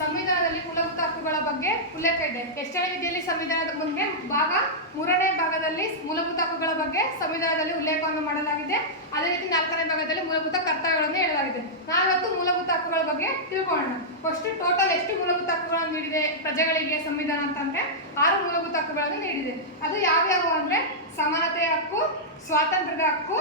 ಸಂವಿಧಾನದಲ್ಲಿ ಮೂಲಭೂತ ಹಕ್ಕುಗಳ ಬಗ್ಗೆ ಉಲ್ಲೇಖ ಇದೆ. ಎಷ್ಟನೇ ವಿಧಿಯಲ್ಲಿ ಸಂವಿಧಾನದ ಬಗ್ಗೆ ಭಾಗ 3ನೇ ಭಾಗದಲ್ಲಿ ಮೂಲಭೂತ ಹಕ್ಕುಗಳ ಬಗ್ಗೆ ಸಂವಿಧಾನದಲ್ಲಿ ಉಲ್ಲೇಖವನ್ನು ಮಾಡಲಾಗಿದೆ. ಅದೇ ರೀತಿ 4ನೇ ಭಾಗದಲ್ಲಿ ಮೂಲಭೂತ ಕರ್ತವ್ಯಗಳನ್ನು ಹೇಳಲಾಗಿದೆ. ನಾವಿವತ್ತು ಮೂಲಭೂತ ಹಕ್ಕುಗಳ ಬಗ್ಗೆ ತಿಳ್ಕೊಳ್ಳೋಣ. ಫಸ್ಟ್ ಟೋಟಲ್ ಎಷ್ಟು ಮೂಲಭೂತ ಹಕ್ಕುಗಳನ್ನು ನೀಡಿದೆ ಪ್ರಜೆಗಳಿಗೆ ಸಂವಿಧಾನ ಅಂತಂದ್ರೆ 6 ಮೂಲಭೂತ ಹಕ್ಕುಗಳನ್ನು ನೀಡಿದೆ. ಅದು ಯಾವ್ಯಾವು ಅಂದ್ರೆ ಸಮಾನತೆಯ ಹಕ್ಕು, ಸ್ವಾತಂತ್ರ್ಯದ ಹಕ್ಕು,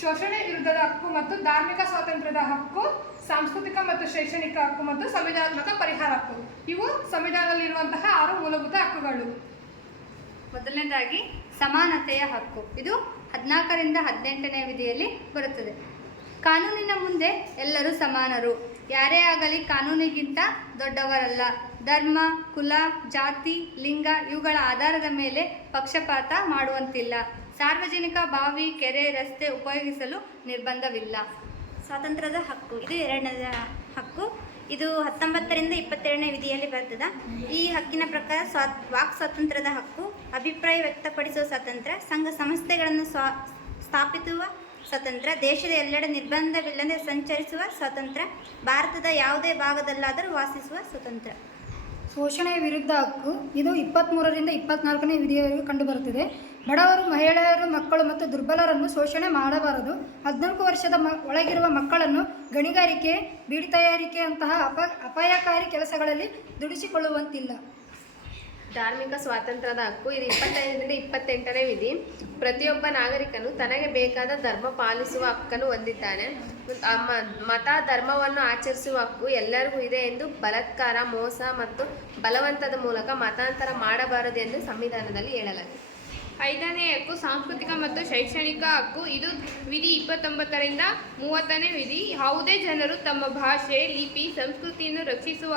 ಶೋಷಣೆ ವಿರುದ್ಧದ ಹಕ್ಕು ಮತ್ತು ಧಾರ್ಮಿಕ ಸ್ವಾತಂತ್ರ್ಯದ ಹಕ್ಕು, ಸಾಂಸ್ಕೃತಿಕ ಮತ್ತು ಶೈಕ್ಷಣಿಕ ಹಕ್ಕು ಮತ್ತು ಸಂವಿಧಾನಾತ್ಮಕ ಪರಿಹಾರ ಹಕ್ಕು. ಇವು ಸಂವಿಧಾನದಲ್ಲಿರುವಂತಹ 6 ಮೂಲಭೂತ ಹಕ್ಕುಗಳು. ಮೊದಲನೇದಾಗಿ ಸಮಾನತೆಯ ಹಕ್ಕು. ಇದು 14ರಿಂದ 18ನೇ ವಿಧಿಯಲ್ಲಿ ಬರುತ್ತದೆ. ಕಾನೂನಿನ ಮುಂದೆ ಎಲ್ಲರೂ ಸಮಾನರು. ಯಾರೇ ಆಗಲಿ ಕಾನೂನಿಗಿಂತ ದೊಡ್ಡವರಲ್ಲ. ಧರ್ಮ, ಕುಲ, ಜಾತಿ, ಲಿಂಗ ಇವುಗಳ ಆಧಾರದ ಮೇಲೆ ಪಕ್ಷಪಾತ ಮಾಡುವಂತಿಲ್ಲ. ಸಾರ್ವಜನಿಕ ಬಾವಿ, ಕೆರೆ, ರಸ್ತೆ ಉಪಯೋಗಿಸಲು ನಿರ್ಬಂಧವಿಲ್ಲ. ಸ್ವಾತಂತ್ರ್ಯದ ಹಕ್ಕು. ಇದು 2ನೇ ಹಕ್ಕು. ಇದು 19ರಿಂದ 22ನೇ ವಿಧಿಯಲ್ಲಿ ಬರ್ತದೆ. ಈ ಹಕ್ಕಿನ ಪ್ರಕಾರ ವಾಕ್ ಸ್ವಾತಂತ್ರ್ಯದ ಹಕ್ಕು, ಅಭಿಪ್ರಾಯ ವ್ಯಕ್ತಪಡಿಸುವ ಸ್ವಾತಂತ್ರ್ಯ, ಸಂಘ ಸಂಸ್ಥೆಗಳನ್ನು ಸ್ಥಾಪಿಸುವ ಸ್ವಾತಂತ್ರ್ಯ, ದೇಶದ ಎಲ್ಲೆಡೆ ನಿರ್ಬಂಧವಿಲ್ಲದೆ ಸಂಚರಿಸುವ ಸ್ವಾತಂತ್ರ್ಯ, ಭಾರತದ ಯಾವುದೇ ಭಾಗದಲ್ಲಾದರೂ ವಾಸಿಸುವ ಸ್ವಾತಂತ್ರ್ಯ. ಶೋಷಣೆಯ ವಿರುದ್ಧ ಹಕ್ಕು. ಇದು 23ರಿಂದ 24ನೇ ವಿಧಿಯವರೆಗೂ ಕಂಡುಬರುತ್ತದೆ. ಬಡವರು, ಮಹಿಳೆಯರು, ಮಕ್ಕಳು ಮತ್ತು ದುರ್ಬಲರನ್ನು ಶೋಷಣೆ ಮಾಡಬಾರದು. 14 ವರ್ಷದ ಒಳಗಿರುವ ಮಕ್ಕಳನ್ನು ಗಣಿಗಾರಿಕೆ, ಬೀಡಿ ತಯಾರಿಕೆಯಂತಹ ಅಪಾಯಕಾರಿ ಕೆಲಸಗಳಲ್ಲಿ ದುಡಿಸಿಕೊಳ್ಳುವಂತಿಲ್ಲ. ಧಾರ್ಮಿಕ ಸ್ವಾತಂತ್ರ್ಯದ ಹಕ್ಕು. ಇದು 25ರಿಂದ 28ನೇ ವಿಧಿ. ಪ್ರತಿಯೊಬ್ಬ ನಾಗರಿಕನು ತನಗೆ ಬೇಕಾದ ಧರ್ಮ ಪಾಲಿಸುವ ಹಕ್ಕನ್ನು ಹೊಂದಿದ್ದಾನೆ. ಮತ ಧರ್ಮವನ್ನು ಆಚರಿಸುವ ಹಕ್ಕು ಎಲ್ಲರಿಗೂ ಇದೆ ಎಂದು ಬಲಾತ್ಕಾರ, ಮೋಸ ಮತ್ತು ಬಲವಂತದ ಮೂಲಕ ಮತಾಂತರ ಮಾಡಬಾರದು ಎಂದು ಸಂವಿಧಾನದಲ್ಲಿ ಹೇಳಲಾಗಿದೆ. 5ನೇ ಹಕ್ಕು ಸಾಂಸ್ಕೃತಿಕ ಮತ್ತು ಶೈಕ್ಷಣಿಕ ಹಕ್ಕು. ಇದು ವಿಧಿ 29ರಿಂದ 30ನೇ ವಿಧಿ. ಯಾವುದೇ ಜನರು ತಮ್ಮ ಭಾಷೆ, ಲಿಪಿ, ಸಂಸ್ಕೃತಿಯನ್ನು ರಕ್ಷಿಸುವ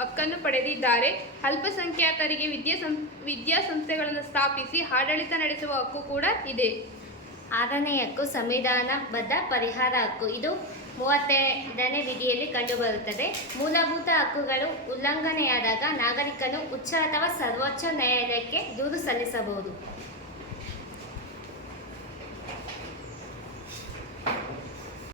ಹಕ್ಕನ್ನು ಪಡೆದಿದ್ದಾರೆ. ಅಲ್ಪಸಂಖ್ಯಾತರಿಗೆ ವಿದ್ಯಾಸಂಸ್ಥೆಗಳನ್ನು ಸ್ಥಾಪಿಸಿ ಆಡಳಿತ ನಡೆಸುವ ಹಕ್ಕು ಕೂಡ ಇದೆ. 6ನೇ ಹಕ್ಕು ಸಂವಿಧಾನಬದ್ಧ ಪರಿಹಾರ ಹಕ್ಕು. ಇದು 35ನೇ ವಿಧಿಯಲ್ಲಿ ಕಂಡುಬರುತ್ತದೆ. ಮೂಲಭೂತ ಹಕ್ಕುಗಳು ಉಲ್ಲಂಘನೆಯಾದಾಗ ನಾಗರಿಕನು ಉಚ್ಚ ಅಥವಾ ಸರ್ವೋಚ್ಚ ನ್ಯಾಯಾಲಯಕ್ಕೆ ದೂರು ಸಲ್ಲಿಸಬಹುದು.